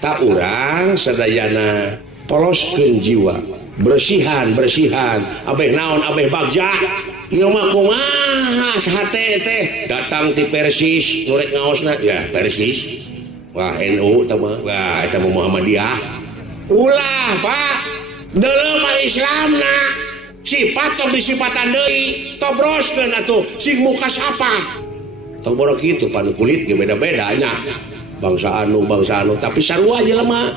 tak urang sadayana poloskeun jiwa bersihan abeh naon abeh bagja ieu mah kumaha hate teh datang ti Persis nurek ngaosna ya Persis wah NU tah mah wah eta mah Muhammadiyah ulah Pak deuleu mah Islamna sifat tong disifatan deui tobroskeun atuh sing muka sapa tong borok kitu panu kulit ge beda-beda nya bangsa anu tapi sarua jelema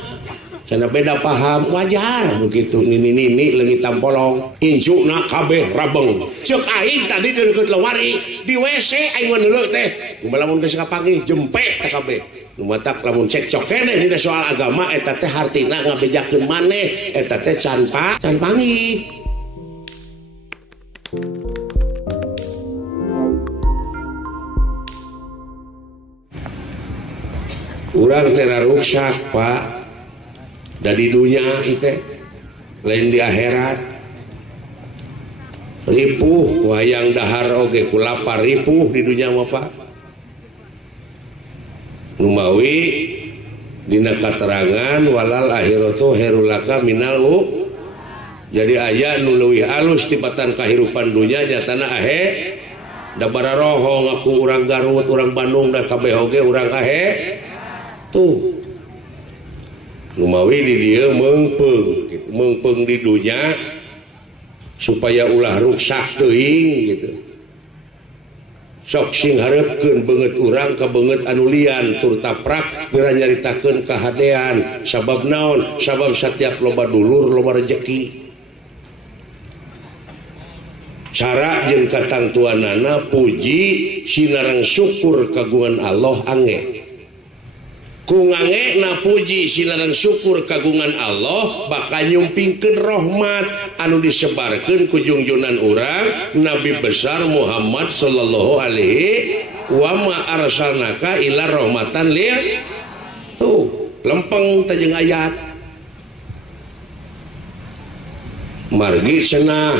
sana beda paham wajar begitu nini leungit tampolong injuna kabeh rabeng ceuk aing tadi di deukeut lemari di WC aing meuneuleuk teh kumaha lamun geus kapanggih jempek teh kabeh nu matak lamun cekcok keneh dina soal agama eta teh hartina ngabejakeun maneh eta teh can panggih urang teh ruksak Pak dari dunia itu lain di akhirat ripuh wayang dahar oge kulapar ripuh di dunia mah Pak numawi dina katerangan walal akhiratu herulaka minal jadi aya nu leuwih alus tibatan kahirupan dunia nyatana da bararoho ngaku urang Garut urang Bandung da kabeh oge urang tuh lumawi di dia mengpeng di dunia supaya ulah ruksak teuing gitu sok sing hareupeun beungeut urang ka beungeut anu lian tur taprak geura nyaritakeun kahadean sabab naon sabab setiap loba dulur loba rezeki cara jeung katangtuanana puji sinarang syukur kagungan Allah angge kungange na puji sinarang syukur kagungan Allah bakal nyumpingkeun rahmat anu disebarkeun ku junjunan urang Nabi besar Muhammad sallallahu alaihi wa ma arsalnaka illa rahmatan lil tuh lempeng teh jeung ayat margi cenah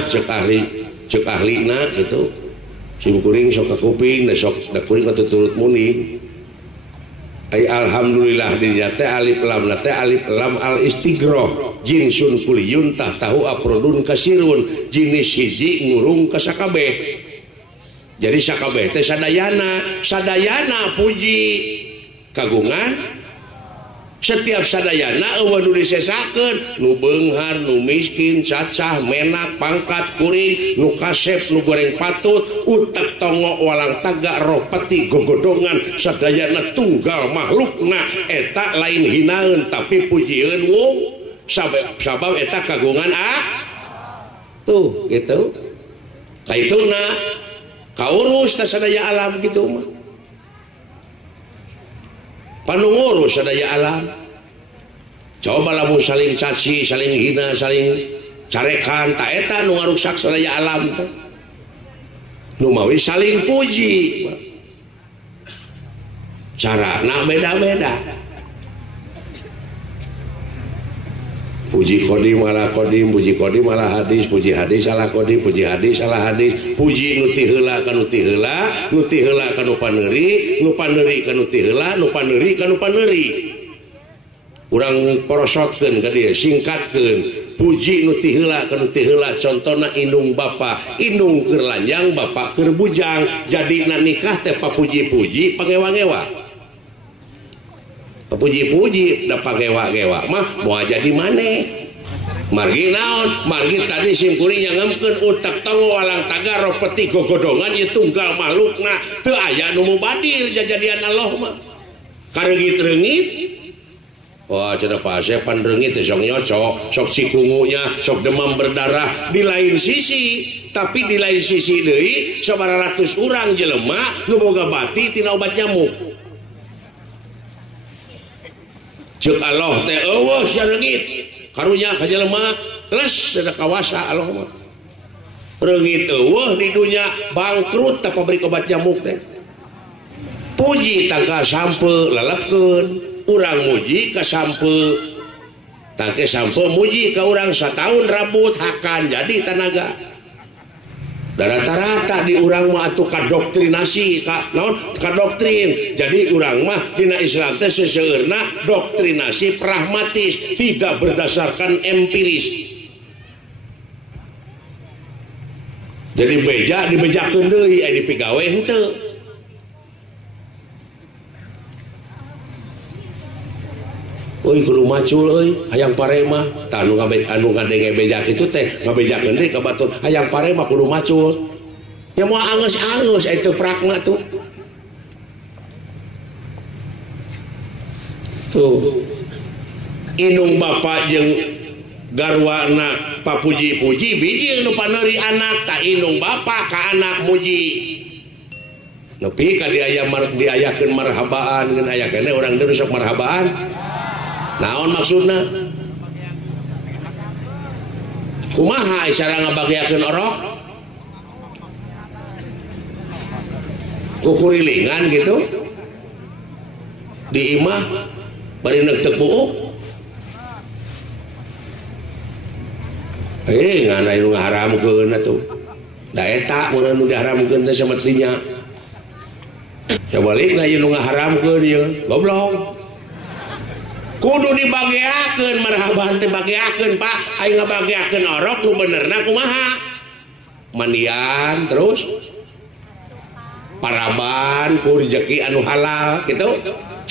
cek ahlina gitu sim kuring sok ka kuping da sok da kuring katuturut muni alhamdulillah dinya teh alif lam al istighroh jinsun kuliyun tah tahu aprodun kasirun jinis hiji ngurung ka sakabeh jadi sakabeh teh sadayana puji kagungan setiap sadayana eueuh nu disesakeun nu beunghar nu miskin cacah menak pangkat kuring nu kasep nu goreng patut utek tongo walang taga roh peti gogodongan sadayana tunggal makhlukna eta lain hinaeun tapi pujieun wong sabab eta kagungan tuh gitu kaituna kaurus ta sadaya alam gitu mah panungurus sadaya alam coba lamun saling caci saling hina saling carekan tak eta nu ngaruksak sadaya alam nu mawi saling puji carana beda-beda puji kodim ala kodim puji kodim ala hadis puji hadis ala kodim puji hadis ala hadis puji nu ti heula ka nu ti heula nu ti heula ka nu paneuri nu paneuri ka nu ti heula nu paneuri ka nu paneuri urang porosotkeun ka dieu singkatkeun puji nu ti heula ka nu ti heula contona indung bapa indung keur lanjang bapa keur bujang jadina nikah teh papuji-puji pangewa-ngewa puji-puji da pagewa-gewa mah moal jadi maneh margi naon margi tadi sim kuring nyangemkeun utak tongo walang taga ro peti gogodongan ieu tunggal makhlukna teu aya nu mubadir jajadian Allah mah kareungit-reungit wah cenah pase pan reungit teh sok nyocok sok sikungunya sok demam berdarah di lain sisi tapi di lain sisi deui sabaratus urang jelema nu boga bati tina obat nyamuk cek Allah teh eueuh sia reungit karunya ka jelema geus da kawasa Allah mah reungit eueuh di dunya bangkrut teh pabrik obat nyamuk teh puji tangka sampe lelepkeun urang muji ka sampe tangke sampe muji ka urang sataun rambut hakan jadi tanaga dan rata-rata di urang mah atuh kadoktrinasi kadoktrin. Jadi urang mah dina Islam teh seseueurna doktrinasi pragmatis, tidak berdasarkan empiris. Jadi beja dibejakeun deui aya dipigawe henteu. Euy kudu macul euy hayang pare mah tah anu ngadenge beja kitu teh ngabejakeun deui ka batur hayang pare mah kudu macul. Ya moal angeus-angeus eta pragma tuh. Tuh. Indung bapak jeung garwana papuji-puji biji nu paneuri anak tak indung bapak ka anak muji nepi ka diayakeun marhabaan ngeun aya keneh urang deui sok marhabaan naon maksudna kumaha cara ngabagiakeun orok kukurilingan gitu di imah bari neuk teu puuk ngana nu ngaharamkeun atuh da eta mun nu diharamkeun teh sametinya sabalikna ieu nu ngaharamkeun ieu goblok kudu dibagiakeun marhaban teh bagiakeun Pak aing ngabagiakeun orok nu benerna kumaha mandian terus paraban ku rezeki anu halal kitu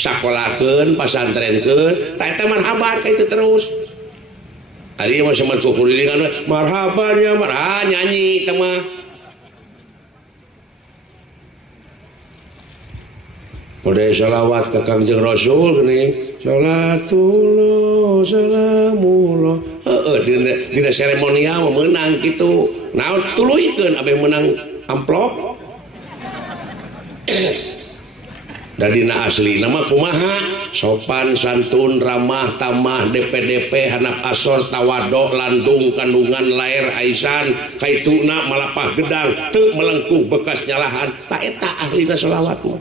sakolahkeun pasantrenkeun ta eta marhaban ka itu terus. Tadi mah sama kukurilingan marhaban ya nyanyi tema. Udah salawat ke Kangjeng Rasul gini. Salatullah salamullah. Dina seremonial menang gitu. Nah tuluikeun abeh menang amplop. Dadina asli nama kumaha sopan santun ramah tamah DP hanap asor tawado landung kandungan lair aisan kaituna malapah gedang teu melengkung bekas nyalahan tak eta ahlina selawat mah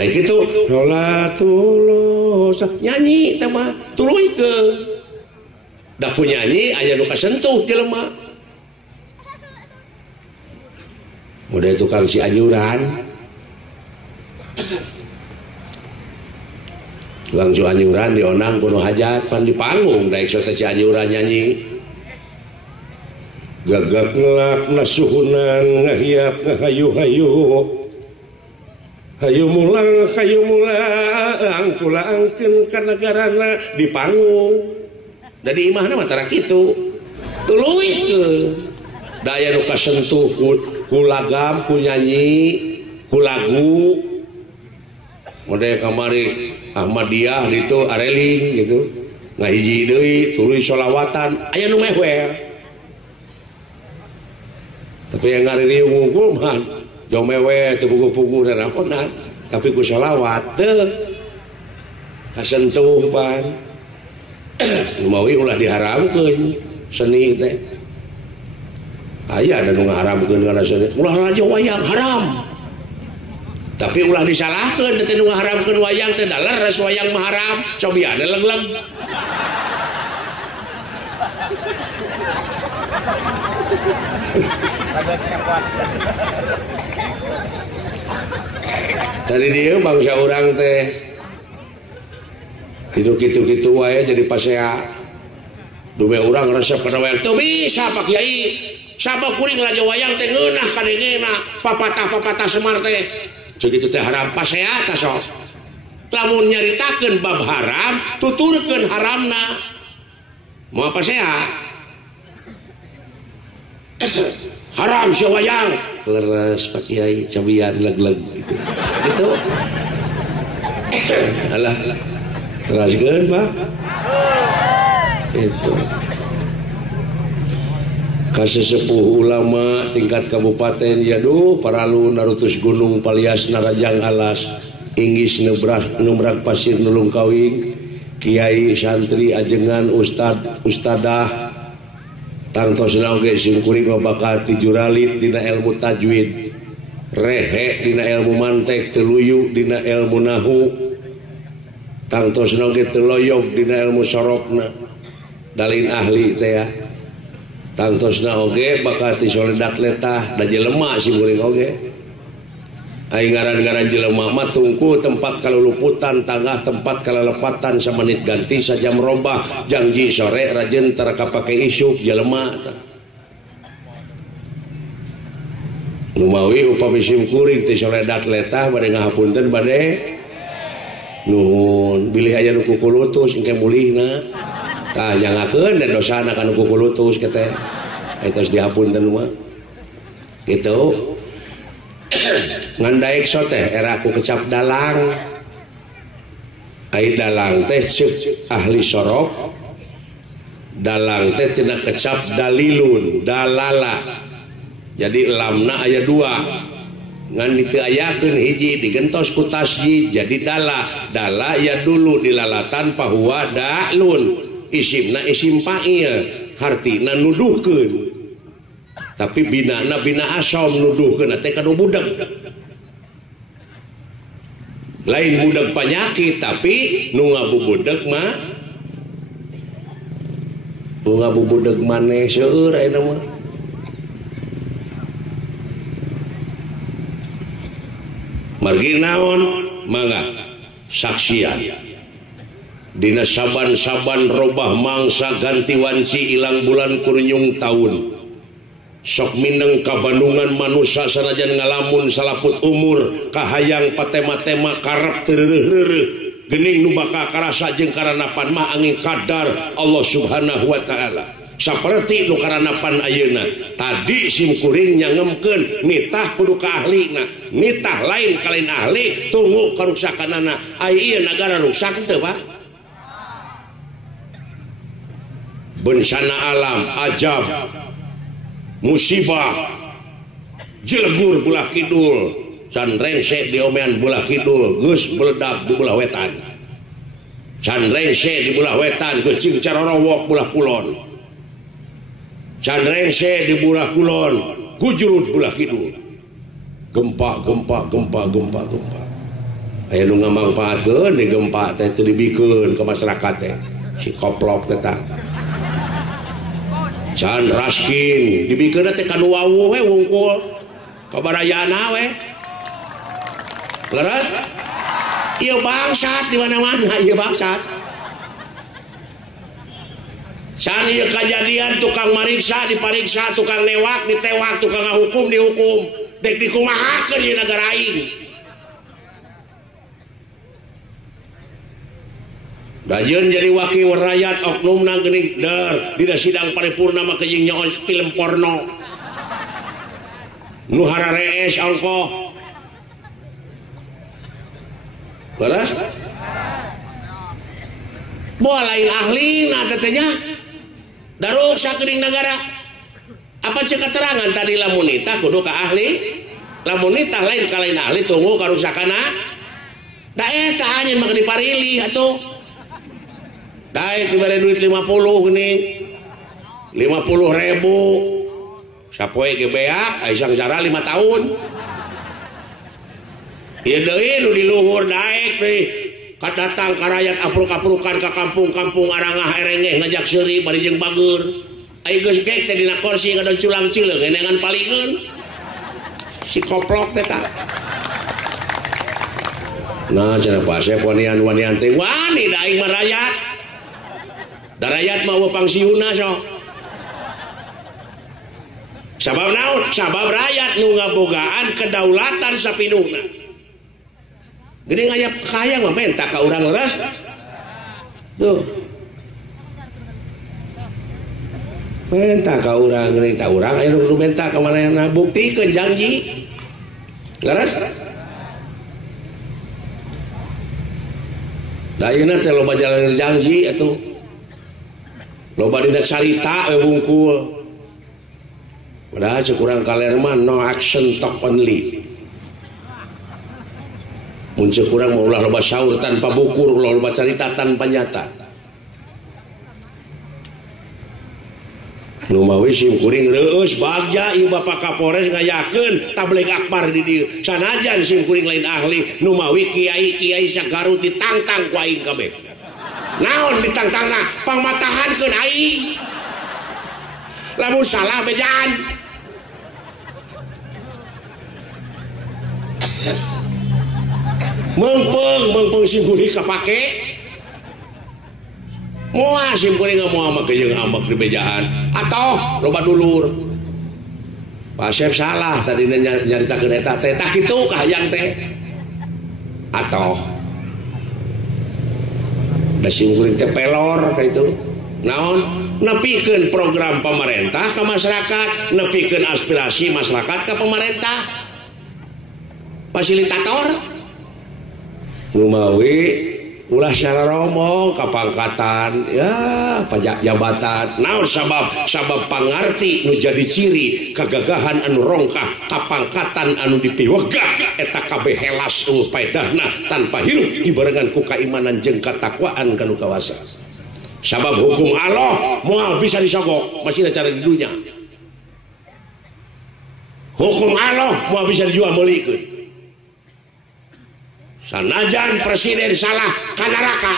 ai kitu salatullah nyanyi teh mah tuluikeun da ku nyanyi aya nu kasentuh jelema mudah tukang si anjuran tukang si anjuran dionang kuno hajat pan di panggung daek sote si anjuran nyanyi gagak ngelak nasuhunan ngahiap ngahayu-hayu hayu mulang kula angkeun ka negarana di panggung da di imahna mah tara kitu tuluikeun da aya nu kasentuh ku lagam ku nyanyi ku lagu model kamari Ahmadiyah gitu areling gitu ngahiji deui tuluy sholawatan aya nu mehwer tapi yang ngaririung wungkul mah jong mewe teu pugu-pugu naonan tapi ku sholawat teu kasentuh pan lumawi ulah diharamkeun seni teh aya anu ngaharamkeun kana seni ulah raja wayang haram tapi ulah disalahkeun teh nu ngaharamkeun wayang teh dalar res wayang mah haram cobiana leug-leug tadi dia bangsa orang teh gitu-gitu wae jadi pasea dume urang resep kana wayang teu bisa Pak Kiai sabab kuring raja wayang teh ngeunah ka dengena papatah Semar teh segitu teh haram pasea ta sok lamun nyaritakeun bab haram tuturkeun haramna mau pasea haram si wayang leres Pak Kiai cabian leg-leg gitu gitu alah teraskeun Pak itu kasesepuh ulama tingkat kabupaten yaduh paralu narutus gunung palias narajang alas inggis numrak pasir nulung kawing kiai santri ajengan ustadah tangtosna oge simkuring bakati juralit dina ilmu tajwid rehe dina ilmu mantek teluyu dina ilmu nahu tangtosna oge teloyog dina ilmu sorokna dalin ahli teh ya tangtosna oge bakal ti soledat letah da jelema sim kuring oge aing ngaran-ngaran jelema mah tungku tempat kaluluputan tangah tempat kalelepatan samanit ganti sajam robah janji sore rajen tara kapake isuk jelema numawi upami sim kuring ti soledat letah bade ngahapunten bade nuhun bilih aya nu kukulutus engke mulihna tah jangakeun dan dosana kana kukulutus kete eta dihapunten mah kitu ngan daek so teh era aku kecap dalang ai dalang teh ceuk ahli sorok dalang teh tina kecap dalilun dalala jadi lamna aya dua ngan dikeayakeun hiji digentos ku tasjid jadi dala ya dulu dilalatan pahuwa dalun isimna isim fa'il hartina nuduhkeun tapi binana bina asom nuduhkeun teh kanu budak lain budak penyakit tapi nu ngabubudeug mah nu ngabubudeug maneh seueur ayeuna mah margi naon mangga saksian dina saban-saban robah mangsa ganti wanci ilang bulan kurnyung tahun sok mineng ka Bandungan manusia sanajan ngalamun salaput umur kahayang patema-tema karep tereureureuh geuning nu bakal karasa jeung karanapan mah angin kadar Allah Subhanahu wa taala saperti nu karanapan ayeuna tadi sim kuring nyangemkeun nitah kudu ka ahlina nitah lain ka lain ahli tunggu karuksakanana ai ieu nagara rusak teu Pak bencana alam ajab musibah jelegur belah kidul can rengse diomean belah kidul geus meledak di belah wetan can rengse di belah wetan geus cing carorowok belah kulon can rengse di belah kulon gujurut belah kidul gempa aya nu ngamangpaatkeun di gempa teh teu dibikeun ka masyarakat teh si koplok teh tah can raskin dibikeun teh kanu wawuh we wungkul kabarayana we leres ieu bangsat di mana-mana ieu bangsat can ieu kajadian tukang mariksa dipariksa tukang newak ditewak tukang ngahukum dihukum dek dikumahakeun di negara aing Dajeun jadi wakil rakyat oknumna geuning der dina sidang paripurna mah kejing nyaos film porno nu hararees alko beres boa lain ahlina tetenya daruksa geuning negara apa cek keterangan tadi lamun nitah kudu ka ahli lamun nitah lain ka lain ahli tunggu karuksakana da eta anjeun mah diparilih atuh daek diberi duit 50 gini 50.000 sapoe ge beak aisang cara 5 tahun ieu deui nu di luhur daek deui kadatang ka rakyat apruk-aprukan ka kampung-kampung arangah erengeh ngajak seuri bari jeung bageur ai geus gek teh dina kursi ngadon culang cileung ngenengan palingeun si koplok teh tah nah cenah pasep wanian-wanian teh wani da aing mah rakyat da rakyat mah pangsiuna sok sabab naon sabab rakyat nu ngabogaan kedaulatan sapinuhna geuning aya kaya mah menta ka urang leres tuh menta ka urang geuning ta urang aya nu menta ka manehna buktikeun janji leres da ayeuna teh loba jalan janji atuh loba dina carita we wungkul padahal kurang kalerman no action talk only muncul kurang mau ulah loba syaur tanpa bukur loba carita tanpa nyata nu mawi sim kuring reueus bagja ieu Bapak Kapolres ngayakeun tabligh akbar di dieu sanajan sim kuring lain ahli nu mawi kiai-kiai sagarut ditantang ku aing kabeh naon ditantangna pangmatahankeun aing lamun salah bejaan mengpeng simkuring kapake moal simkuring mau amak jeung amak di bejaan atoh loba dulur Pak Syef salah tadi nyaritakeun eta teh tah kitu kahayang teh atoh da simkuring teh pelor ka itu naon nepikeun program pemerintah ke masyarakat nepikeun aspirasi masyarakat ke pemerintah fasilitator rumawi ulah secara romong kapangkatan ya pajak jabatan naon sabab pangarti nu jadi ciri kegagahan anu rongkah kapangkatan anu dipiwegah eta kabeh helas paedahna tanpa hirup dibarengan ku kaimanan jeung katakwaan kanu kawasa sabab hukum Allah moal bisa disogok masih ada cara di dunia hukum Allah moal bisa dijual meulikeun sanajan presiden salah ka neraka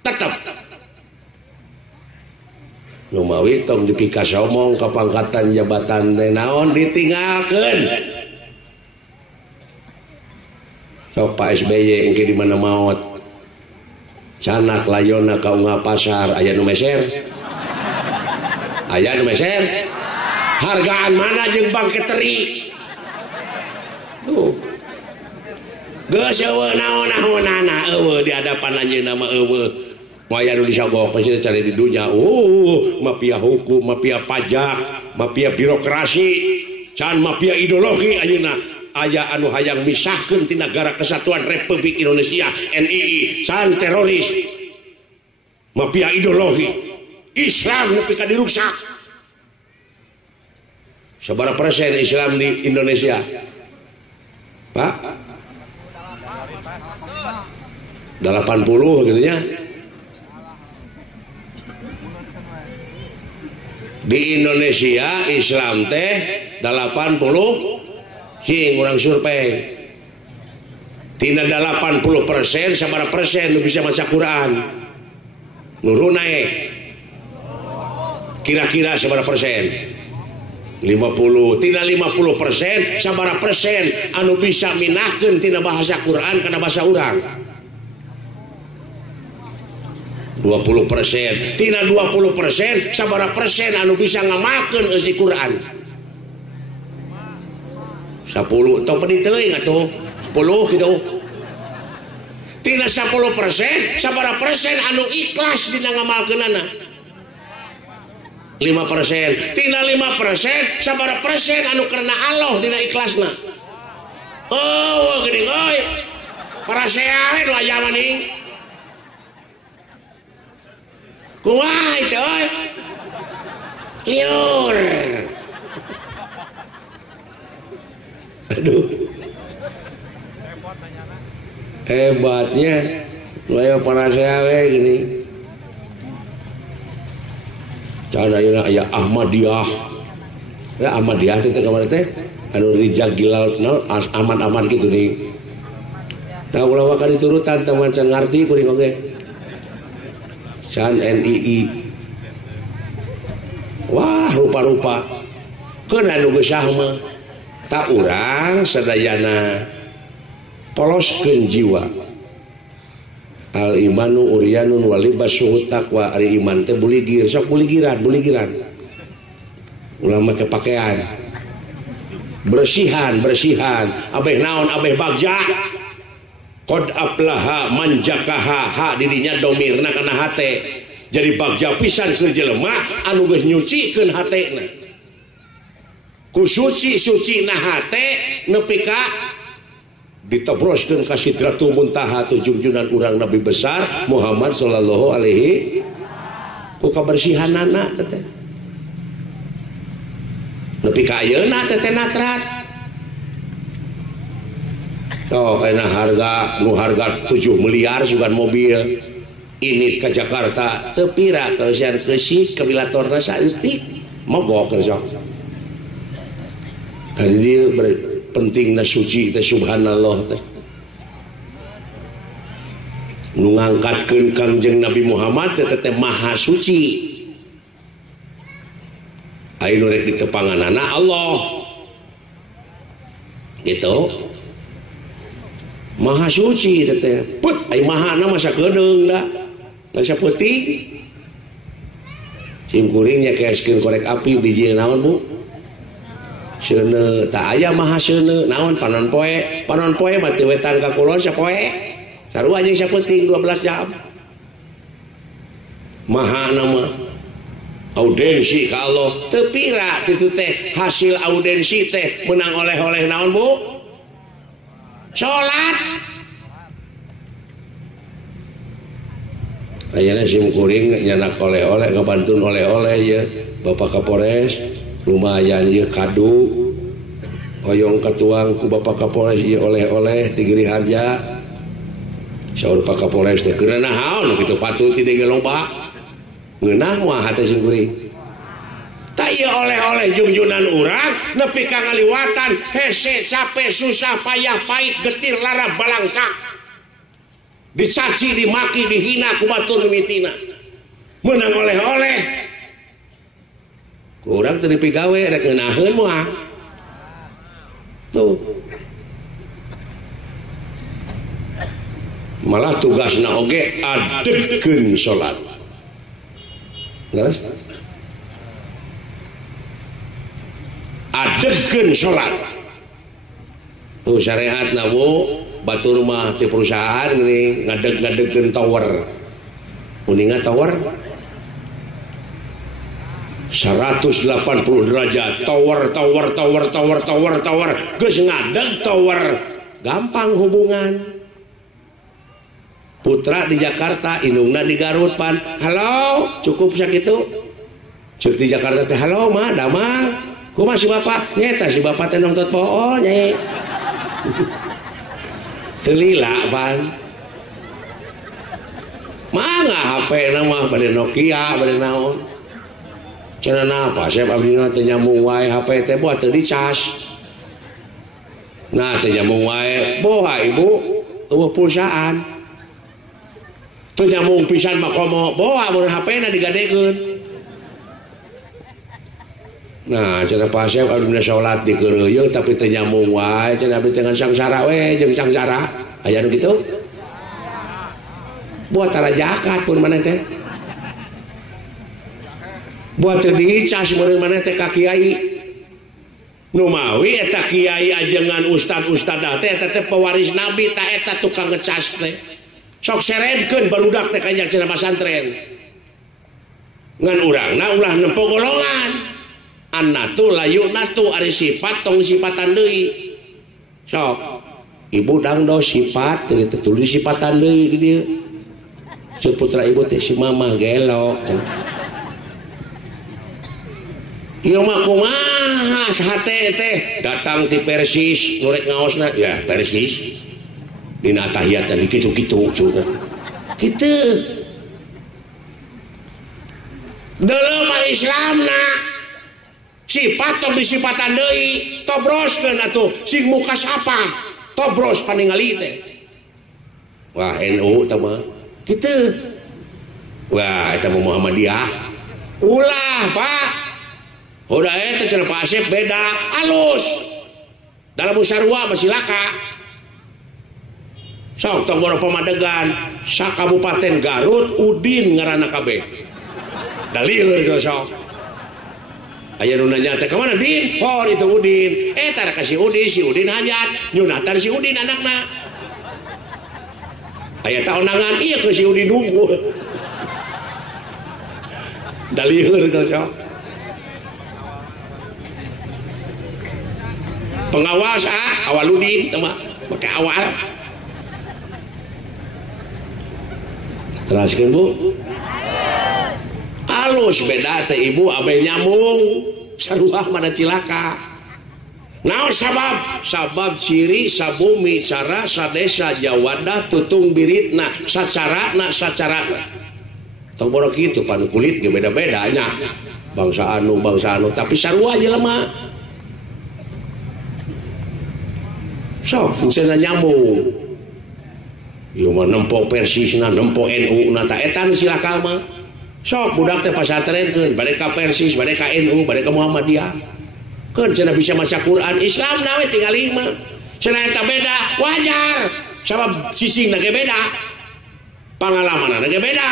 tetep lumawi tong dipikas omong kapangkatan jabatan teh naon ditinggalkeun sok Pak SBY engke di mana maot canak layona ka unggah pasar aya nu meser hargaan mana jeung bangke teri tuh geus eueuh naon-naonana eueuh di hadapan anjeun nama eueuh moal anu disogok pasti cari di dunya mafia hukum mafia pajak mafia birokrasi can mafia ideologi ayeuna aya anu hayang misahkeun ti Nagara Kesatuan Republik Indonesia NII can teroris mafia ideologi Islam nepi ka diruksak sabaraha persen Islam di Indonesia Pak 80 gitu ya di Indonesia Islam teh 80 sing urang survei tina 80% sabaraha persen nu bisa maca Quran nurun naik kira-kira sabaraha persen 50 tina 50% sabaraha persen anu bisa minahkeun tina bahasa Quran kana bahasa urang 20% tina 20% sabaraha persen anu bisa ngamalkeun eusi Quran 10 tong pedi teuing atuh 10 kitu tina 10% sabaraha persen anu ikhlas dina ngamalkeunana 5% tina 5% sabaraha persen anu karena Allah dina ikhlasna geuning euy para seawe nu aya maning kumaha itu liur aduh hebatnya lu para seawe gini cara aya Ahmadiyah ya Ahmadiyah teh kamana teh anu Rijal Gilal aman-aman gitu nih tahu ulah ka diturutan teman can ngarti kuring oge can NII wah rupa-rupa keun anu geus sah mah tak urang sadayana poloskeun jiwa al imanu uryanun walibasuhu taqwa ari iman teh buligir sok buligiran ulama kepakaian bersihan abeh naon abeh bagja qad aflaha man jakaha ha dirinya domirna kana hate jadi bagja pisan keur jelema anu geus nyucikeun hatena ku suci na hate nepi ka ditobroskeun ka sidratul muntaha junjunan urang nabi besar Muhammad sallallahu alaihi ku kabersihanana teh nepi ka ayeuna teh natrat enak harga 7 miliar sugan mobil ini ke Jakarta tepira keusian keusik kabilatorna saeutik mogok kerja kali dia pentingna suci teh subhanallah teh nu ngangkatkeun Kangjeng Nabi Muhammad teh maha suci aya nu rek ditepanganana Allah gitu. Maha suci teh put ai mahana masa kedeung da ngan saputing sim kuring nyakeaskeun korek api biji naon Bu seuneu tak aya maha seuneu naon panon poe mah teu wetan ka kulon sapoe sarua jeung saputing 12 jam maha nama audensi ka Allah teu pira kitu teh hasil audensi teh menang oleh-oleh naon Bu salat. Ayeuna sim kuring nyanak oleh-oleh ngabantun oleh-oleh ya Bapak Kapolres lumayan ya kado hoyong katuang ku Bapak Kapolres ieu oleh-oleh tigiri harja saur Pak Kapolres teh keurana naon kitu patut ti ge loba ngeunah mah hate sim kuring tak ieu oleh-oleh junjunan urang nepi ka ngaliwatan hese capek susah payah pahit getir lara balangsak dicaci dimaki dihina ku batur mimitina menang oleh-oleh urang teu dipigawe rek ngeunaheun moal tuh malah tugasna oge adegkeun salat ngeres adegkeun salat tuh syariat na Bu batur mah ti perusahaan gini ngadeg-ngadegkeun tower uningan tower 180 derajat tower geus ngadeg tower gampang hubungan putra di Jakarta indungna di Garut pan halo cukup sakitu cek di Jakarta teh halo mah damang kumaha si bapak nyeta si bapak teh nongtot poho nyai teu lila pan mangga HP na mah bade Nokia bade naon cenah apa saya abdi teh nyambung wae HP teh buat teu dicas nah teh nyambung wae boha ibu eueuh pulsaan teu nyambung pisan mah komo boha mun HP na digadekeun nah cenah Pak Asep abdi salat di keureuyeung tapi teu nyambung wae cenah abdi dengan sangsara we jeung sangsara aya nu kitu buat tara zakat pun maneh teh buat teu dicas meureun maneh teh ka kiai nu mawi eta kiai ajengan ustad-ustad teh eta teh pewaris nabi ta eta tukang ngecas teh sok seredkeun barudak teh kanjak cenah pasantren ngan urangna ulah nempo golongan annatu layunatu ari sifat tong sifatan deui sok ibu dangdo sifat teu ditulis sifatan deui di dieu ceuk putra ibu teh si mamah gelo ieu mah kumaha hate teh datang ti Persis nu rek ngaosna ya Persis dina tahiyatan kitu-kitu cenah kitu dalam Islamna sifat tong disifatan deui tobroskeun atuh sing muka sapa tobros paningali teh wah NU tah mah kitu wah eta Muhammadiyah ulah Pak udah eta cenah Pak Asep beda alus dalam musyawarah masih laka sok tong boro pamadegan sa Kabupaten Garut Udin ngaranna kabeh dalil geus sok aya nu nanya teh ka mana Din hor itu Udin eta ka si Udin hajat nyunatan si Udin anakna aya taonangan ieu ke si Udin nunggu dalil geus sok pengawas Awaludin teman pakai awal teraskeun Bu alus beda teh ibu abe nyambung sarua mana cilaka naon sabab ciri sabumi cara sadesa jawada tutung biritna sacarana tong boro kitu pan kulit ge beda-beda nya bangsa anu tapi sarua jelema sok cenah nyambung ieu mah nempo Persisna nempo NU na ta eta nu silaka mah sok budak teh pasantren keun bade ka Persis bade ka NU bade ka Muhammadiyah keun cenah bisa maca Quran Islam nawe tinggal 5 cenah eta beda wajar sabab sisingna ge beda pangalamanna ge beda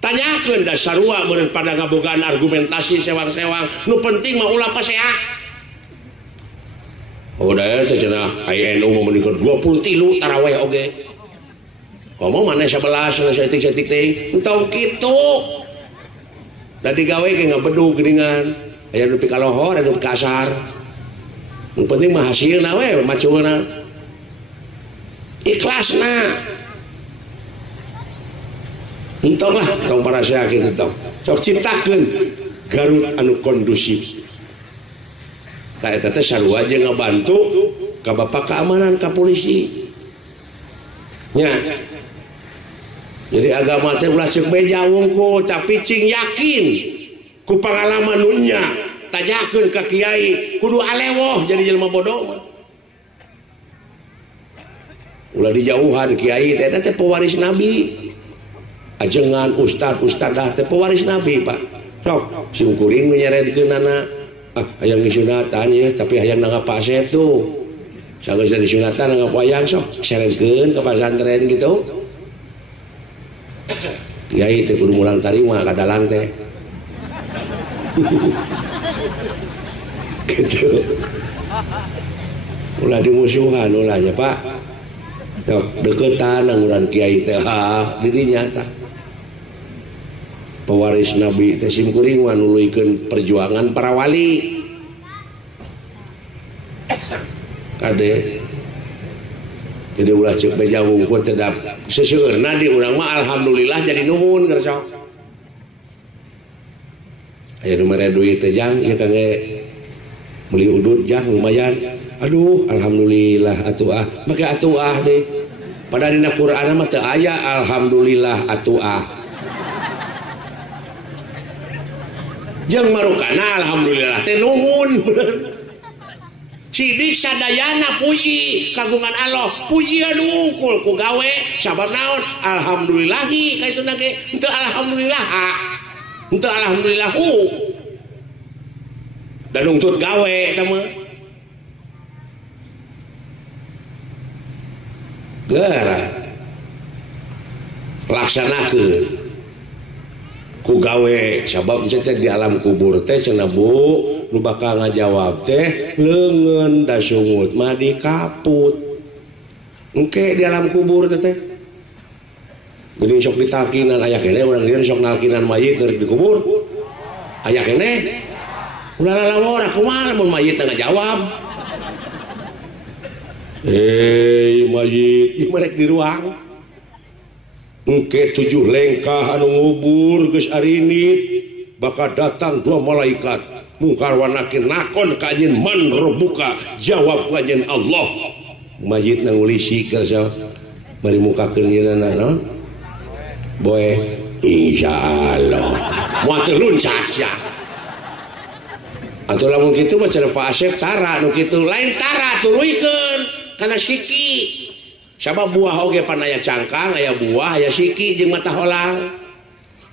tanyakeun da sarua meureun pada ngabogaan argumentasi sewang-sewang nu penting mah ulah pasea udah eta cenah aya NU meunikeun 23 tarawih oge ngomong mana 11 setik-setik ting entong kitu da digawe ge ngabedu geuningan aya nu pika lohor aya nu pika asar nu penting mah hasilna we maculna ikhlasna entong lah tong para syekh entong sok ciptakeun Garut anu kondusif ka eta teh sarua jeung ngabantu ka bapak keamanan ka polisi nya jadi agama teh ulah ceuk beja wungkul tapi cing yakin ku pengalaman nunya tanyakeun ka kiai kudu alewoh jadi jelema bodoh mah ulah dijauhan kiai teh teh pewaris nabi ajengan ustad-ustadah teh pewaris nabi Pak sok simkuring nu nyaredkeunana hayang disunatan ya tapi hayang nangapa asep tuh sageus disunatan nangapa wayang sok seredkeun ka pasantren gitu kiai teh kudu mulang tarima ka dalang teh gitu ulah dimusuhan ulahnya Pak sok deketan angguran kiai teh dirinya tah pewaris nabi teh simkuring nuluykeun perjuangan para wali kade jadi ulah ceuk beja wungkul tedap seseueurna di urang mah alhamdulillah jadi nuhun geus sok aya nu mere duit teh jang ieu kangge meuli udud jang lumayan aduh alhamdulillah atuh make atuh deh padahal dina Qur'an mah teu aya alhamdulillah atuh jeung marukana alhamdulillah teh nuhun sidik sadayana puji kagungan Allah pujian wungkul ku gawe sabab naon alhamdulillahi ka itu nage henteu alhamdulillah henteu alhamdulillahu da nungtut gawe eta mah geura laksanakeun ku gawe sabab teh di alam kubur teh cenah Bu nu bakal ngajawab teh leungeun da sungut mah di kaput engke di alam kubur teh geuning sok ditalkinan aya keneh urang dieu sok nalkinan mayit keur dikubur aya keneh ulah lalawor kumaha mun mayit teh ngajawab mayit ieu merek di ruang engke 7 lengkah anu ngubur geus arinit bakal datang 2 malaikat mungkar wa nakir nakon ka anjeun man rabbuka jawab ka anjeun Allah mayit nang ulisi kersa mari mukakeun ieu naon boe insyaallah moal teu luncat sia atuh lamun kitu mah cenah Pak Asep tara nu kitu lain tara tuluykeun kana siki sabab buah oge pan aya cangkang aya buah aya siki jeung mata holang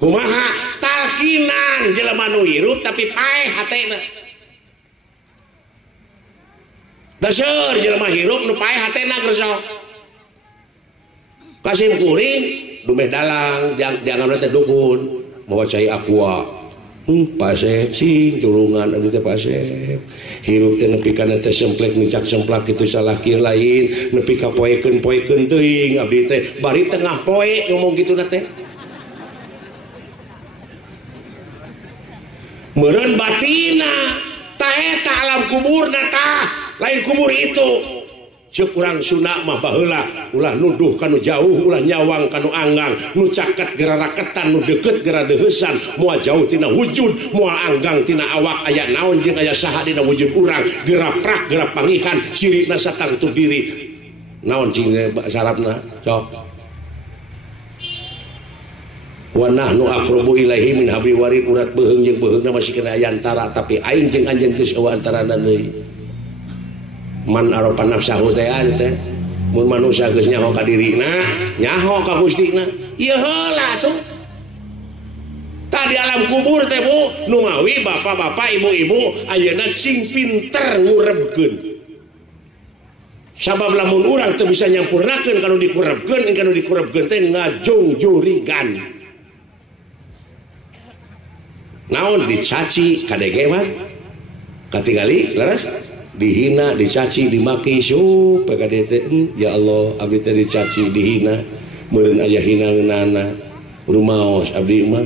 kumaha talkinan jelema nu hirup tapi paeh hatena daseur jelema hirup nu paeh hatena geus kasim kuring dumeh dalang jangan teh dukun mawa cai aqua Pak Asep sing tulungan aduh teh Pak Asep hirup teh nepi kana teh semplek ngicak semplak kitu salah kieu lain nepi ka poekeun teuing abdi teh bari tengah poe ngomong kituna teh meureun batina tah eta alam kuburna tah lain kubur itu ceuk urang Sunda mah baheula ulah nuduh kanu jauh ulah nyawang kanu anggang nu caket gera raketan nu deukeut gera deuheusan moal jauh tina wujud moal anggang tina awak aya naon jeung aya saha dina wujud urang gera prak gera pangihan cirina satangtu diri naon cing sarapna sok wa nahnu aqrabu ilaihi min habli warid urat beuheung jeung beuheungna masih kena aya antara tapi aing jeung anjeun geus eueuh antarana deui man aropa nafsahu teh teh mun manusia geus nyaho ka dirina nyaho ka gustina ieu heula tuh di alam kubur teh Bu numawi bapak-bapak ibu-ibu ayeuna sing pinter ngurebkeun sabab lamun urang teu bisa nyampurnakeun kalau dikurebkeun teh ngajungjurigan naon dicaci kadege mah katingali leres dihina dicaci dimaki supaya kadete ya Allah abdi teh dicaci dihina meureun aya hinaeunana rumaos abdi mah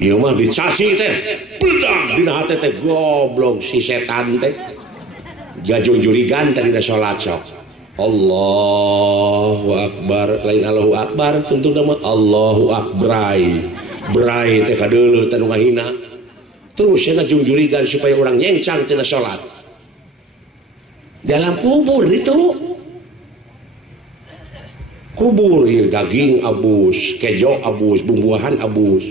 ieu mah dicaci teh bedak dina hate teh goblok si setan teh gajungjurigan teh dina salat sok Allahu akbar lain Allahu akbar tuntun nama Allahu akbrai brai teh kadeuleuh teh nu ngahina terus cenah jungjurigan supaya orang nyencang tina salat dalam kubur itu kubur ya daging abus kejo abus bumbuahan abus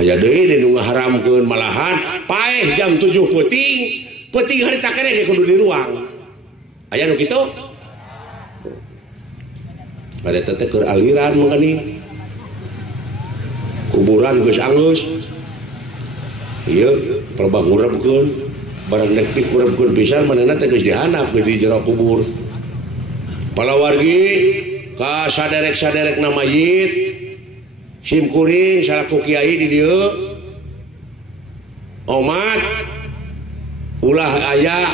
aya deui nu ngaharamkeun malahan paeh jam 7 peuting harita keneh kudu di ruang aya nu kitu pada teteh keur aliran mangani kuburan geus anggeus ieu pelebah ngurebkeun barang nek dikurebkeun pisan manehna teh geus dihanap di jero kubur palawargi ka saderek-saderekna mayit sim kuring salaku kiai di dieu omat ulah aya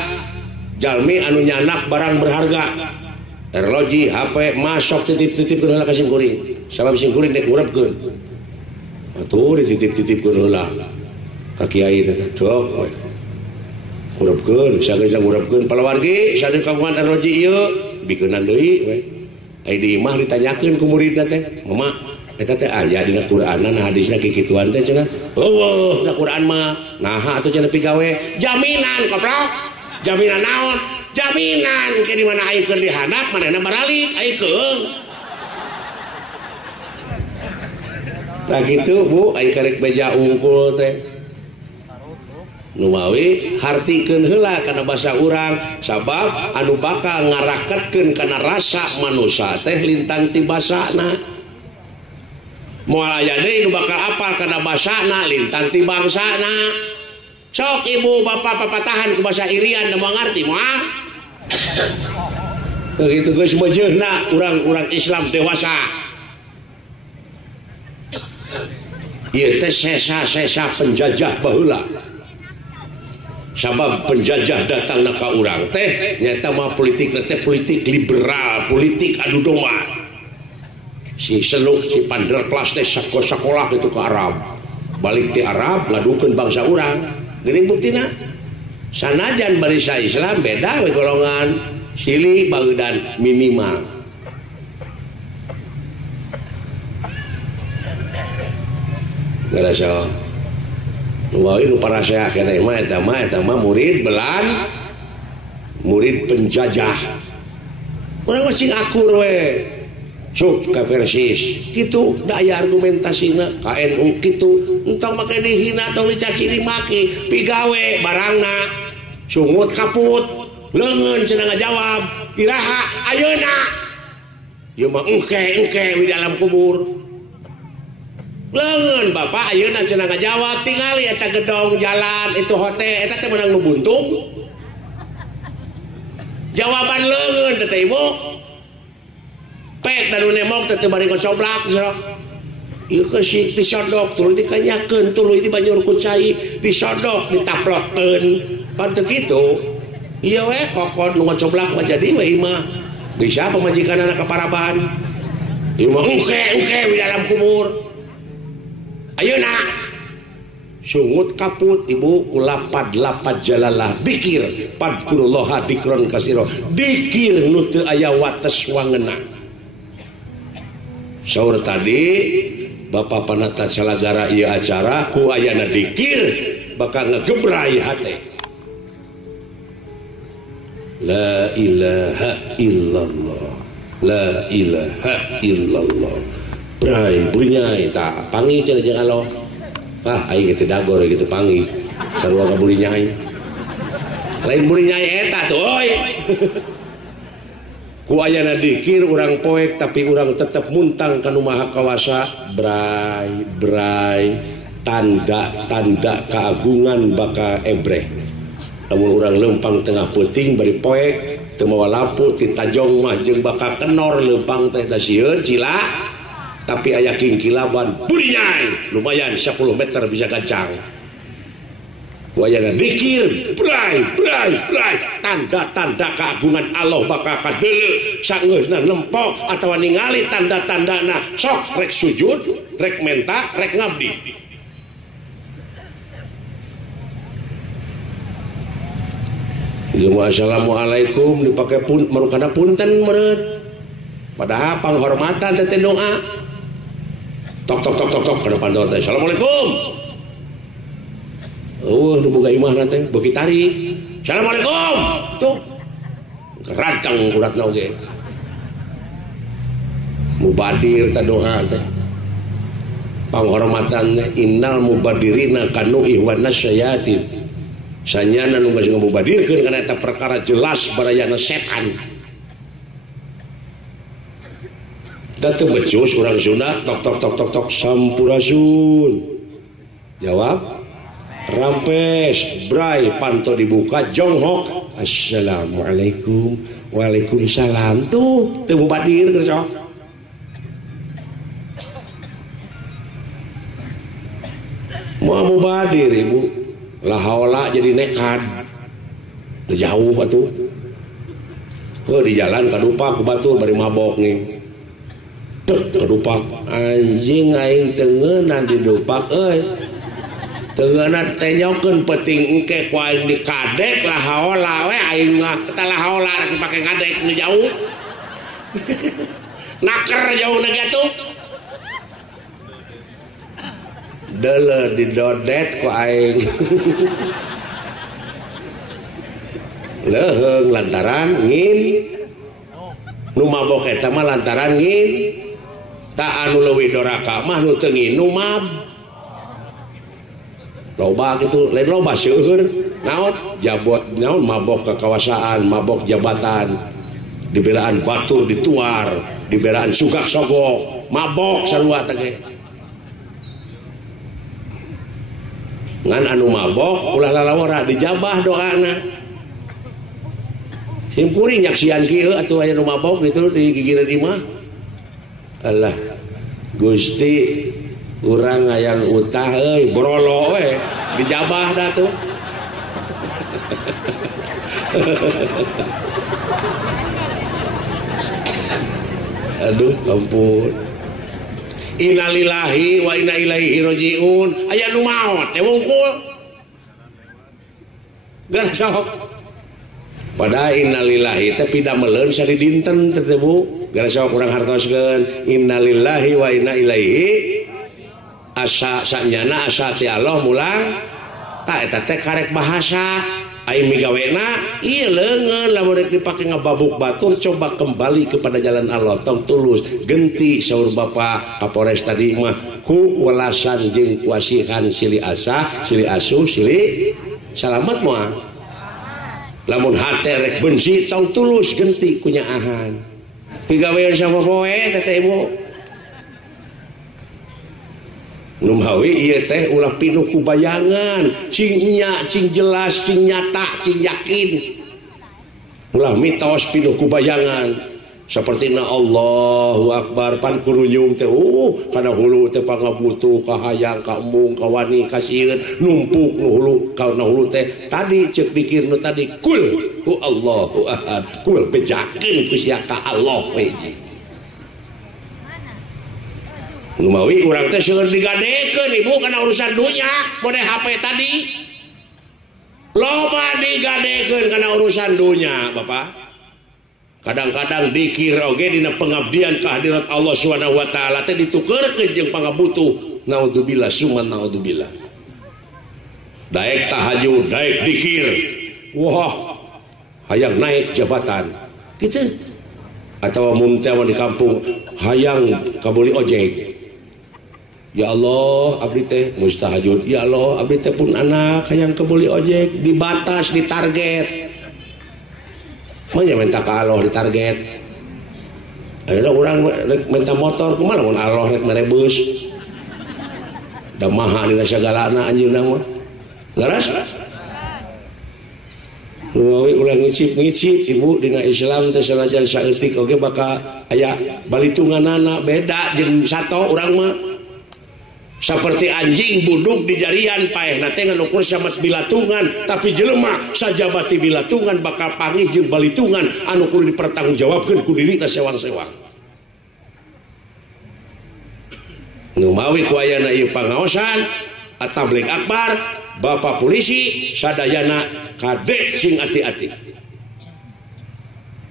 jalmi anu nyanak barang berharga erloji HP masuk titip-titipkeun heula ka sim kuring sabab sim kuring nek ngurebkeun atuh dititip-titipkeun heula ka kiai teh dok ngurebkeun sageda ngurebkeun palawargi sadeuk kagungan erloji ieu bikeunan deui we ai di imah ditanyakeun ku muridna teh mama eta teh aya dina Qur'anna nah hadisna kikituan teh cenah eueuh dina Qur'an mah naha atuh cenah pigawe jaminan koplok jaminan naon jaminan ke di mana aing keur dihanap manehna baralik aing keung tah kitu Bu aing karek beja ungkul teh numawi hartikeun heula kana basa urang sabab anu bakal ngaraketkeun kana rasa manusia teh lintang ti basana moal aya deui nu bakal apal kana basana lintang ti bangsana sok ibu bapak papatahan ku basa irian da ngarti moal begitu geus bejeuna urang-urang Islam dewasa ieu teh sesa-sesa penjajah baheula sabab penjajah datang ka urang teh nyata mah politik teh politik liberal politik adu domba si seluk si Panderplas teh sakola itu ke Arab balik ti Arab ngadukeun bangsa urang geuning buktina sanajan barisan Islam beda we golongan silih baeudan minimal ngarasa nuwawi nu paraseah keneh mah eta mah murid belan murid penjajah urang mah sing akur we sok ka Persis kitu da aya argumentasina ka NU kitu entong make dihina atau dicaci dimaki pigawe barangna sungut kaput leungeun cenah ngajawab iraha ayeuna ieu mah engke di dalam kubur leungeun bapak ayeuna cenah ngajawab tingali eta gedong jalan itu hotel eta teh meunang nu buntung jawaban leungeun teh ibu pek dan nemok teh bari kocoblak ieu ke si disodok tuluy dikanyakeun tuluy di banjur ku cai disodok ditaplokkeun panteu kitu ieu we kokon nu ngocoblak mah jadi we imah bisa pamajikanana ka Paraban ieu mah engke di dalam kubur ayeuna sungut kaput ibu ulapad lapad jalalah dikir padkurullaha dikron kasiro dikir nu teu aya wates wangeuna saur tadi Bapak Panata Salagara ieu acara ku ayana dikir bakal ngegebrai hate la ilaha illallah la ilaha illallah brai burinyai tak pangi cenah jeung Allah aing teh dagor gitu pangi sarua ka burinyai lain burinyai eta tuh oi ku ayana dikir urang poek tapi urang tetap muntang kanu maha kawasa bray tanda keagungan baka ebreh lamun urang lempang tengah puting bari poek teu mawa lampu ti tajong mah jeung baka kenor lempang teh da sieun cila tapi aya kingkilaban burinyai lumayan 10 meter bisa gancang wayana dikir bray tanda-tanda keagungan Allah bakal kadeuleu saeusna nempok atawa ningali tanda-tandana sok rek sujud rek menta rek ngabdi. Assalamualaikum dipakai pun marukana punten meureun padahal panghormatan teh doa tok kana pantau teh assalamualaikum nu boga imah teh beuki tarik assalamualaikum tuh kerantang uratna oge mubadir teh doa teh panghormatan teh innal mubadirina kanu ihwana syayatin sanyana nu geus ngamubadirkeun kana eta perkara jelas barayana setan. Da teu becus urang Sunda tok sampurasun. Jawab rampes bray panto dibuka jonghok assalamualaikum waalaikumsalam tuh teu mubadir geus sok. Mau mubadir ibu lah haula jadi nekat udah jauh atuh di jalan kadupak ke batur bari mabok nih kadupak anjing aing teungeunna di dupak teungeunna teh nyokeun peuting engke ku aing dikadek lah haula we aing mah eta lah haula rek dipake ngadek nu jauh naker jauh na atuh dele didodet ku aing leheung lantaran ngin nu mabok eta mah lantaran ngin ta anu leuwih doraka mah nu teu ngin nu mab loba kitu lain loba seueur naon jabot naon mabok kekuasaan mabok jabatan dibelaan batur dituar dibelaan sugak sogok mabok sarua teh ngan anu mabok ulah lalawara dijabah doana sim kuring nyaksian kieu atuh aya nu mabok gitu di gigireun imah Allah Gusti urang hayang utah euy brolo we dijabah da tuh aduh ampun innalillahi wa inna ilaihi rajiun aya nu maot teh wungkul geus sok pada innalillahi teh pida meuleun sari dinten teh Bu geus sok urang hartoskeun innalillahi wa inna ilaihi asa sanyana asa ti Allah mulang ta eta teh karek bahasa aing migawena ieu leungeun lamun rek dipake ngababuk batur coba kembali kepada jalan Allah tong tulus genti saur Bapak Kapolres tadi mah ku welasan jeung kuasihan silih asa silih asuh silih salamet moal lamun hate rek benci tong tulus genti kunyaahan pigawean sapopoe teh Ibu Numawi ieu teh ulah pinuh ku bayangan cing nya cing jelas cing nyata cing yakin ulah mitos pinuh ku bayangan sapertina Allahu Akbar pan kurunyung teh kana hulu teh pangabutuh kahayang ka embung ka wani ka sieun numpuk nu hulu kana hulu teh tadi ceuk dikir nu tadi kul hu Allahu ahad kul bejakeun ku sia ka Allah we Numawi urang teh seueur digadekeun Ibu kana urusan dunya mode HP tadi loba digadekeun kana urusan dunya Bapak kadang-kadang dikir oge dina pengabdian ka hadirat Allah Subhanahu wa taala teh ditukeurkeun jeung pangabutuh naudzubillah summa naudzubillah daek tahajud daek dikir wah hayang naik jabatan kitu atawa mun teh di kampung hayang kabeli ojek ya Allah abdi teh mustahajud ya Allah abdi teh pun anak hayang kebeli ojek dibatas ditarget manya minta ka Allah ditarget Ayeuna urang minta motor kumaha lamun Allah rek merebus. Da maha dina sagalana anjeunna mah. Laras? Nuawi ulah ngicip-ngicip ibu dina Islam teh sanajan saeutik oge bakal aya balitunganana beda jeung sato urang mah. Seperti anjing buduk di jarian paehna teh ngukur samas bilatungan tapi jelema sajabati bilatungan bakal panggih jeung balitungan anu kudu dipertanggungjawabkeun ku dirina sewang-sewang. Nu mawi ku ayana ieu pangaosan Tabligh Akbar Bapak polisi sadayana kade sing ati-ati.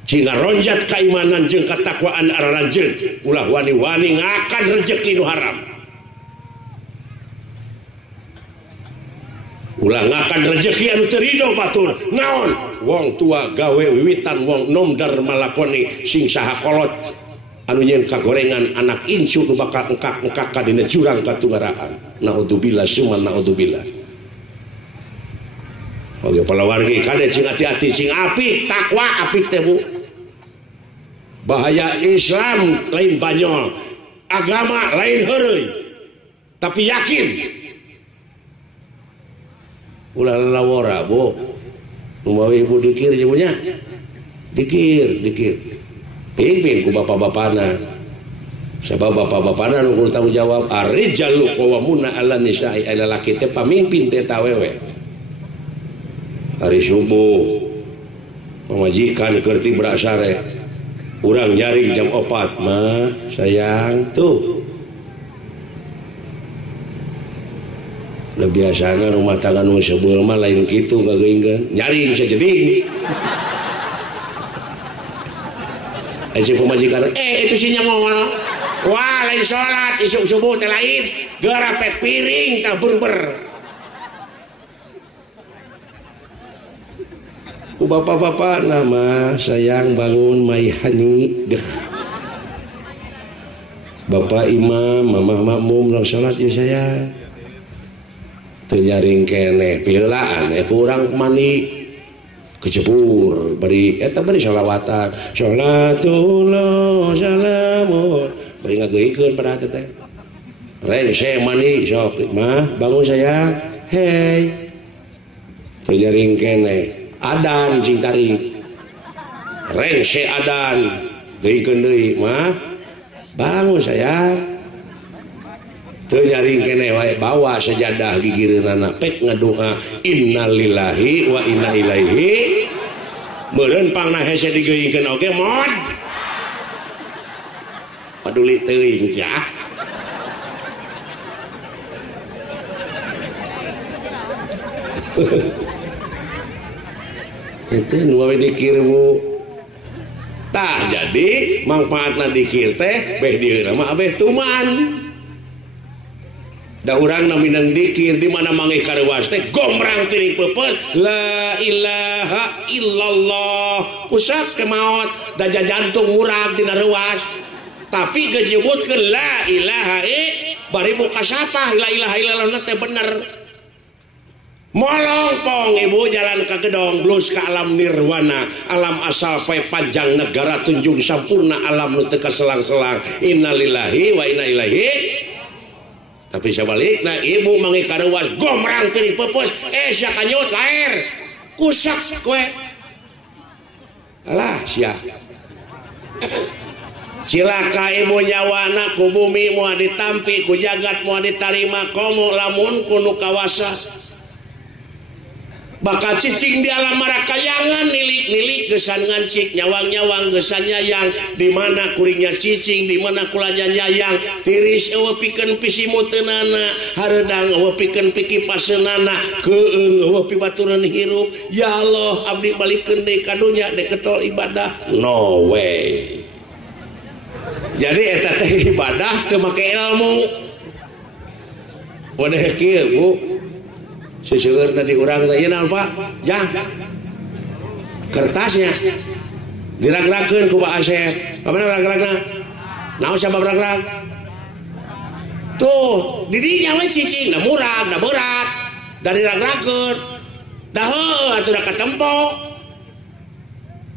Cinga ronjat keimanan jeung katakwaan araranjeun ulah wani-wani ngakan rezeki nu haram. Ulah ngakan rezeki anu teu ridho batur naon wong tua gawe wiwitan wong nom dar malakoni sing saha kolot anu nyeun kagorengan anak incu nu bakal engkak-engkak ka dina jurang katunggaraan. Naudzubillah summa naudzubillah. Oge palawargi kade sing hati-hati sing apik takwa apik teh Bu. Bahaya Islam lain banyol, agama lain heureuy. Tapi yakin ulah lawora Bu. Numawi ibu dikir jeung nya. Dikir. Pimpin ku bapak-bapana. Sebab bapak-bapana nu kudu tanggung jawab arijalu qawamuna 'ala nisa'i aya lalaki teh pamimpin teh tawewe. Hari subuh pemajikan kerti berasare urang nyaring jam 4 mah sayang tuh biasana rumah tangga nu sebeul mah lain kitu gageuingkeun nyaring sajeudeung si pemajikan itu si nyamol wah lain sholat isuk subuh teh lain garape piring tah berber ku bapak-bapak nama sayang bangun maihani deh bapak imam mamah makmum lang sholat ya sayang nyaring kene pilaan kurang mani kejebur bari eta bari shalawatan sholatullah salamun bari ngageuikeun pada teh reng se mani sok mah bangun saya hei teu nyaring kene adan cing tarik reng se adan geuikeun deui mah bangun saya teu nyaring kene wae bawa sajadah gigireunana pek ngadoa innalillahi wa inna ilaihi meureun pangna hese digeuingkeun oge mod paduli teuing sia itu nu wae dikir Bu tah jadi manfaatna dikir teh beh dieuna mah abeh tuman. Da urang naminang dikir di mana manggih karewas teh gombrang piring peupeut la ilaha illallah kusak ke maot da jantung murag dina reuas tapi geus nyebutkeun la ilaha bari buka sapah la ilaha illallah teh bener molongpong ibu jalan ka gedong blus ka alam nirwana alam asal pae panjang negara tunjung sampurna alam nu teu kaselang-selang innalillahi wa inna ilaihi tapi sebaliknya ibu manggih karewas gomrang piring pepes sia kanyut lair kusak kue alah sia cilaka ibu nyawana ku bumi moal ditampi ku jagat moal ditarima komo lamun kunu kawasa bakal cicing di alam marakayangan nilik-nilik gesan ngancik nyawang-nyawang gesan nyayang di mana kuringnya cicing di mana kulanya nyayang tiris eueuh pikeun pisimuteunana hareudang eueuh pikeun pikipaseunana keueung eueuh pibaturan hirup ya Allah abdi balikeun deui ka dunya dek ketol ibadah no way jadi eta teh ibadah teu make ilmu wadah kieu Bu seseueur tadi urang teh ieu naon Pak jang kertasnya dirag-ragkeun ku Pak Asep pamana rag-ragna naon sabab rag-rag tuh di dinya we cicing da murag da berat da dirag-ragkeun da heueuh atuh da katempo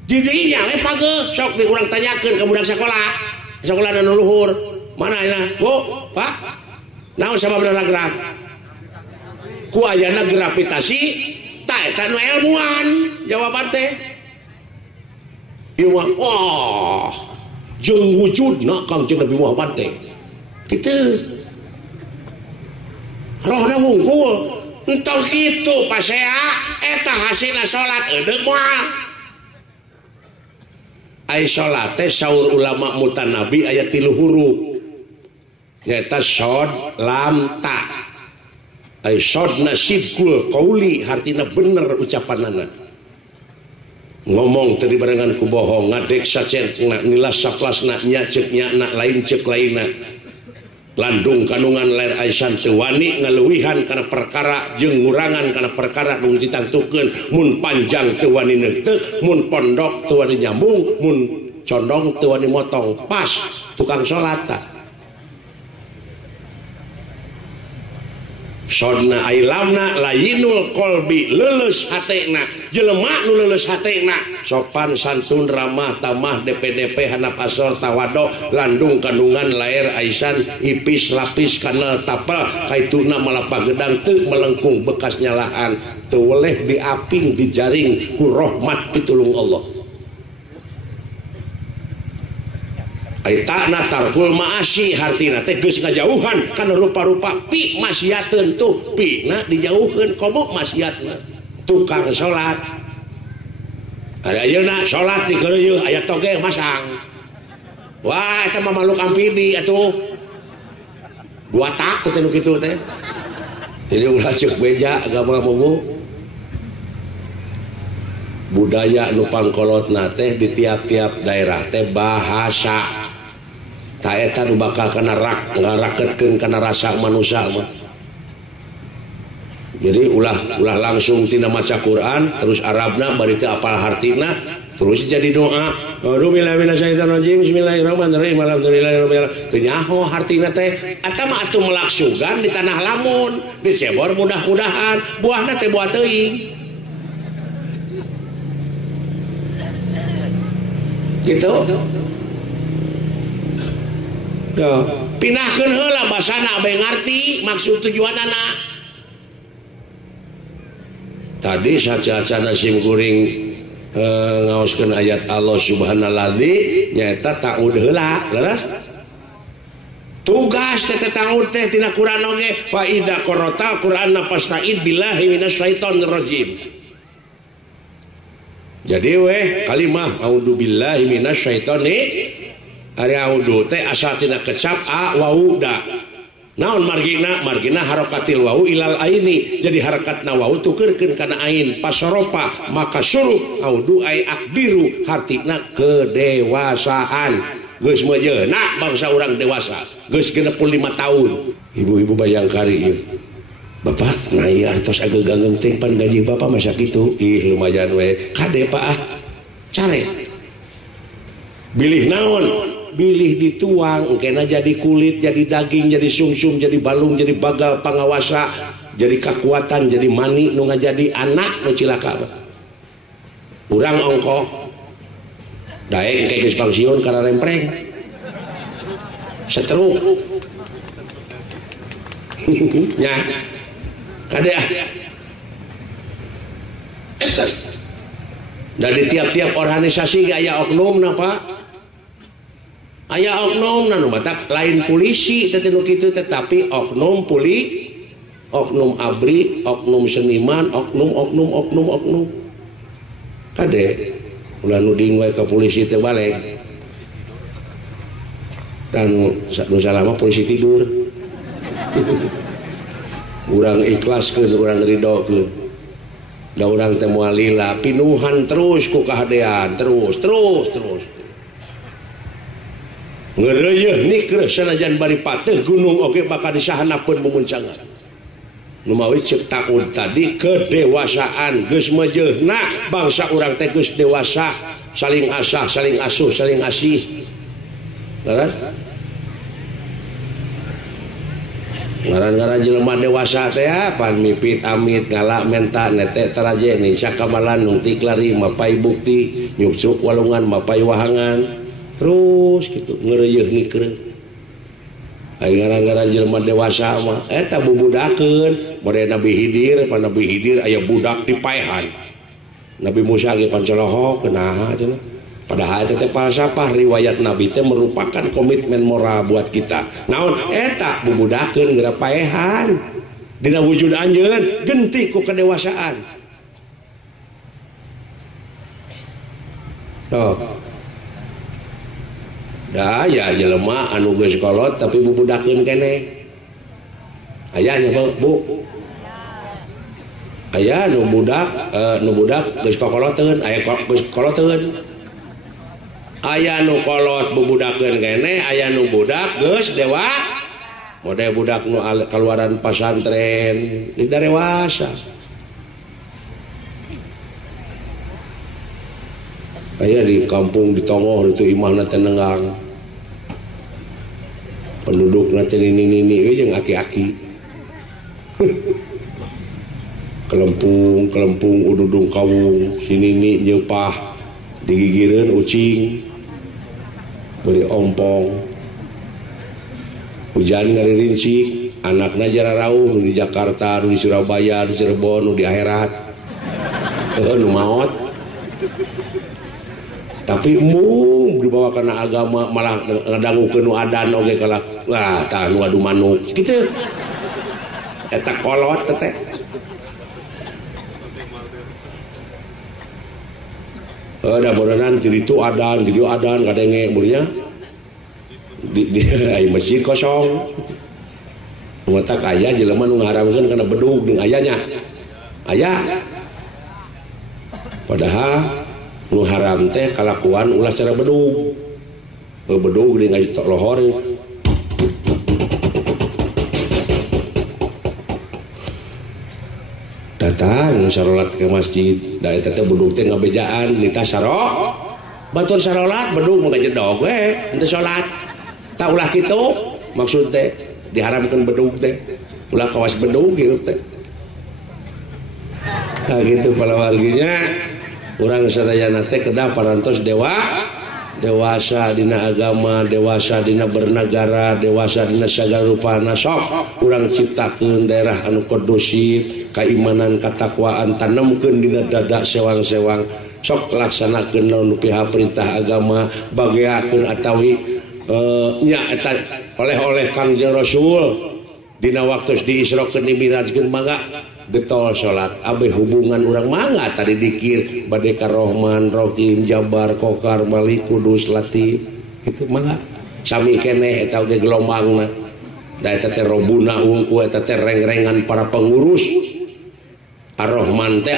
didinya page sok di urang tanyakeun ka budak sekolah anu luhur mana ina bu pak naon sababna gerak ku ayana gravitasi tak eta nu ilmuan jawaban teh ieu wah jeung wujudna Kangjeng Nabi Muhammad teh kitu rohna wungkul entong kitu pasea eta hasilna salat eudeuh moal ai salat teh saur ulama mutanabi aya 3 huruf nyaeta shod lam ta ai shodna sidqul qauli hartina bener ucapanana ngomong teu dibarengan ku bohong ngadek sacena nilas saplasna nya ceuk nya na lain ceuk lainna landung kandungan lair Aisyah teu wani ngaleuwihan kana perkara jeung ngurangan kana perkara nu ditantukeun mun panjang teu wani neuteuk mun pondok teu wani nyambung mun condong teu wani motong pas tukang salat tah sodna ailamna layinul qalbi leuleus hatena jelema nu leuleus hatena sopan santun ramah tamah DP handap asor tawado landung kandungan lair Aisyah ipis lapis kanal tapal kaituna malapa gedang teu melengkung bekas nyalahan teu weleh diaping dijaring ku rahmat pitulung Allah Aitana tarkul maasi hartina teh geus ngajauhan kana rupa-rupa pi maksiateun tuh pi na dijauheun komo maksiatna tukang salat ada ayeuna salat di keureuh aya toge masang wah eta mah makhluk amfibi atuh 2 tak teh nu kitu teh jadi ulah ceuk beja agama mogo budaya nu pangkolotna teh di tiap-tiap daerah teh bahasa tak eta nu bakal kana ngaraketkeun kana rasa manusia mah jadi ulah langsung tina maca Quran terus Arabna bari teu apal hartina terus jadi doa a'udzubillahi minasyaitonir rajim bismillahirrahmanirrahim alhamdulillahirabbil alamin teu nyaho hartina teh eta mah atuh melaksugan di tanah lamun dicebor mudah-mudahan buahna teh buah teuing gitu ya pinahkeun heula basana bae ngarti maksud tujuanana tadi saca-acana sim kuring ngaoskeun ayat Allah subhanalladzi nyaeta ta'ud heula leres tugas teh ta'ud teh tina Quran oge fa idza qara'tal qur'ana fasta'id billahi minasyaitonir rajim jadi weh kalimah a'udzubillahi minasyaitonir ari audu teh asal tina kecap a wau da naon margina harakatil wau ilal aini jadi harakatna wau tukeurkeun kana ain pasoropa maka suruh audu ai akbiru hartina kedewasaan geus mejeuna bangsa urang dewasa geus 65 tahun ibu-ibu bayangkari ieu bapak nah ieu artos agegangeun teh pan gaji bapak masa kitu ih lumayan we kade pak care bilih naon bilih dituang engkena jadi kulit jadi daging jadi sumsum jadi balung jadi bagal pangawasa jadi kekuatan jadi mani nu ngajadi anak nu cilaka urang ongkoh daeng engke geus pangsiun kana rempreng setruk nya kade dari tiap-tiap organisasi aya oknumna Pak aya oknum nanu batak lain polisi tetenu kitu tetapi oknum oknum abri oknum seniman oknum kade ulah nuding wae ka polisi teh balik dan nu salama polisi tidur urang ikhlaskeun urang ridokeun da urang teh moal lila pinuhan terus ku kahadean terus ngeureuh nikreuh sanajan bari pateuh gunung oge bakal disahanapeun mumuncangan nu mawi ceuk ta'ud tadi kedewasaan geus mejeuna bangsa urang teh geus dewasa saling asah saling asuh saling asih leres ngaran-ngaran jelema dewasa teh pan mipit amit ngalak menta nete taraje nih sakamalan nung tiklari mapai bukti nyuksuk walungan mapai wahangan terus gitu ngeureuh nikeun aya ngaran-ngaran jelema dewasa mah eta bubudakeun bade Nabi Hidir aya budak dipaehan Nabi Musa ge pancolohok kenaha cenah padahal teh falsafah riwayat Nabi teh merupakan komitmen moral buat kita. Naon eta bubudakeun geura paehan. Dina wujud anjeun genti ku kedewasaan. Tuh. Da ya jelema anu geus kolot tapi bubudakeun keneh. Aya nya Bu. Aya nu budak geus kokoloteun, aya geus koloteun. Aya nu kolot bubudakeun keneh aya nu budak geus dewa model budak nu keluaran pasantren tidak dewasa aya di kampung di Tongoh itu imahna teh nenggang pendudukna teh nini-nini jeung aki-aki kelempung ududung kawung sinini nyeupah digigireun ucing beri ompong hujan ngaririnci anakna jararauh di Jakarta, di Surabaya, di Cirebon, di akhirat nu maot tapi dibawa karena agama malah ngadangukeun nu adan oge kalak wah tah nu adu manuk kitu eta kolot teh ada bodanan jadi itu adan kadenge mulanya di masjid kosong ngotak aya jelema nu ngaharamkeun kana bedug jeung ayanya aya padahal nu haram teh kalakuan ulah cara bedug di ngaji lohor datang sarolat ke masjid da eta teh bedug teh ngabejaan nita saro batur sarolat bedug mah jedog we henteu salat tak ulah kitu maksud teh diharamkeun bedug teh ulah kawas bedug hirup teh nah gitu pala warginya urang sadayana teh kedah parantos dewasa dina agama, dewasa dina bernegara, dewasa dina sagala rupana sok urang ciptakeun daerah anu kondusif keimanan katakwaan tanamkeun dina dada sewang-sewang sok laksanakeun naon pihak perintah agama bageakeun atawi nya eta oleh Kangjeng Rasul dina waktu diisrokeun dimirajkeun mangga getol salat abeh hubungan urang mangga tadi dikir bade ka Rahman Rahim Jabar Kokar Malik Kudus Latif kitu mangga sami keneh eta oge gelombangna da eta teh robuna ungu eta teh reng-rengan para pengurus Ar-Rahman teh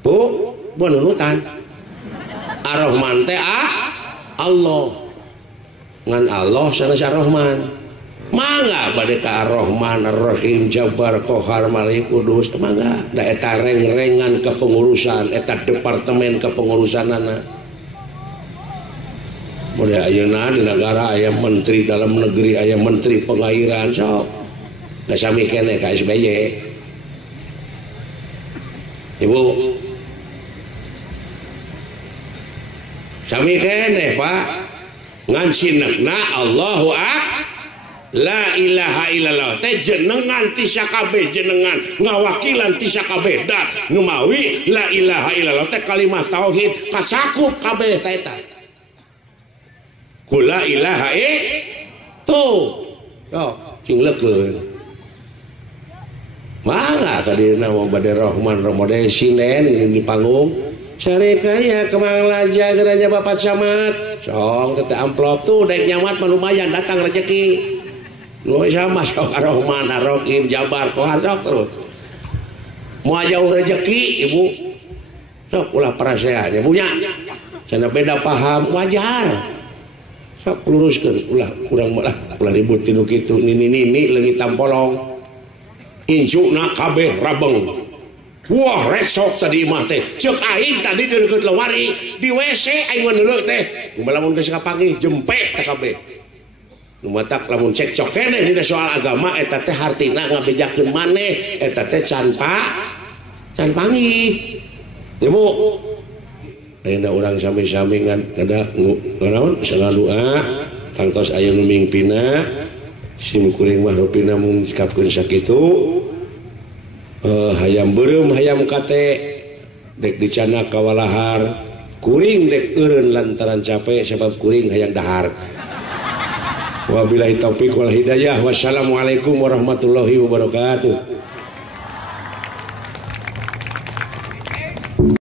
Bu nunutan Ar-Rahman teh Allah ngan Allah sanes Ar-Rahman mangga bade ka Ar-Rahman Ar-Rahim Jabar Kohar Malik Kudus mangga da eta reng-rengan kepengurusan eta departemen kepengurusanana mulai ayeuna di negara aya menteri dalam negeri aya menteri pengairan sok da sami keneh ka SBY Ibu sami keneh Pak ngan sinekna Allahu akbar la ilaha illallah teh jenengan ti sakabeh jenengan ngawakilan ti sakabeh dat nu mawi la ilaha illallah teh kalimat tauhid kacakup kabeh teh eta kula ilaha tuh cing lekeun mangga ka dina mah bade Rahman Ramadan sinen ini di panggung sarekaya kemang laja geranya Bapak Camat sok teh amplop tuh dek nyamat mah lumayan datang rezeki nu sama sok Ar-Rahman Ar-Rahim Jabar Kohar sok terus mau jauh rezeki Ibu sok ulah parasehan punya sana beda paham wajar sok luruskeun ulah urang ulah ribut tinu kitu nini leungit tampolong injuna kabeh rabeng wah resok tadi imah teh ceuk aing tadi di deukeut lewari di WC aing mah neuleuh teh kumaha lamun geus kapangih jempek teh kabeh matak lamun cekcok keneh dina soal agama eta teh hartina ngabejakeun maneh eta teh can panggih ibu ayeuna urang sami-sami kada naon selalu tangtos aya nu mingpina sim kuring mah rupina mun sikapkeun sakitu hayam beureum hayam kate dek dicana kawalahar kuring dek eureun lantaran capek sebab kuring hayang dahar. Wabillahi taufik wal hidayah. Wassalamualaikum warahmatullahi wabarakatuh.